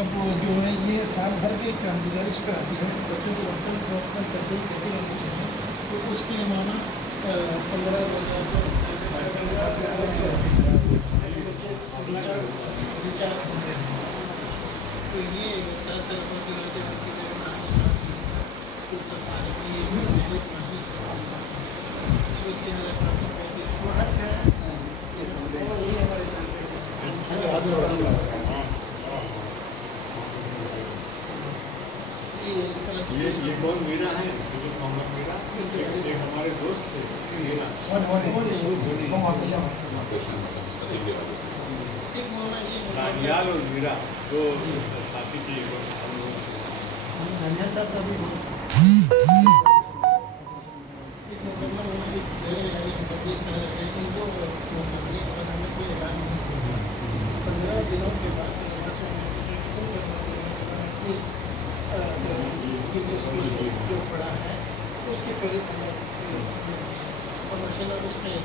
اب جو ہے یہ سال بھر کے گزارش کراتی ہے بچوں کو وقتاً فوقتاً تربیت دیتی رہنی چاہیے، تو اس کے لیے مانا 15 روزہ الگ سے رکھے بچے ریچارج ہوتے ہیں، تو یہ طرح طرح کی رہتے ہیں کہ سفاری کی اس وقت 3535 وہ حق ہے، یہ ہمارے جانتے ہیں یہ کون میرا ہے سید محمد میرا ایک ہمارے دوست تھے دانیال اور میرا دو ساتھی تھے دانیال صاحب کا بھی دنوں کے بعد دلچسپی سے جو پڑھا ہے اس کی فہرست ہمیں اور ماشاء اللہ اس میں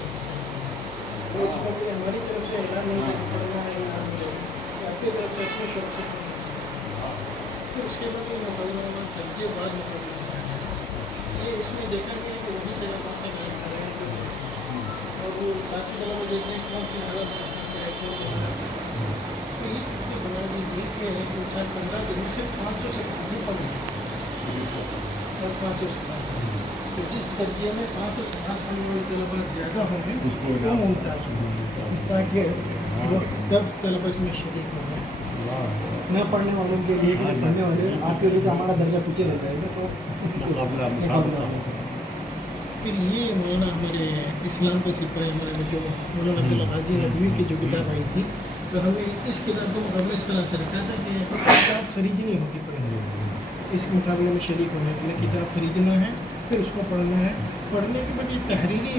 اس پر بھی ہماری طرف سے اعلان نہیں تھا کہ پڑھنا ہے اعلان ملے گا کہ آپ کی طرف سے اپنے شوق سے پھر اس کے بعد درجے بعد میں پڑھنا یہ اس میں دیکھا گیا کہ وہی طلبا کا بیان کر رہے ہیں اور وہ باقی طلبا دیکھتے ہیں کون سی حالت سے تو یہ کتنی بنیادی نیت یہ ہے کہ انسان 15 دن میں صرف 500 سے کتنی پڑھنا اور 500 سے تو جس درجے میں 500 سے ہاتھ پڑھنے والے طلبا زیادہ ہوں گے وہ ممتاز ہوں تاکہ وہ تب طلبا اس میں شریک ہوں گے نہ پڑھنے والوں کے لیے پڑھنے والے آپ کے لیے تو ہمارا درجہ پیچھے رہ جائے گا تو پھر یہ مولانا ہمارے اسلام کے سپاہی ہمارے جو مولانا عبداللہ غازی ندوی کی جو کتاب آئی تھی تو ہم نے اس کتاب کو مقابلہ اس طرح سے رکھا تھا کہ کتاب خریدنی ہوگی پہلے اس مقابلے میں شریک ہونے کے لیے کتاب خریدنا ہے پھر اس کو پڑھنا ہے، پڑھنے کے بعد یہ تحریری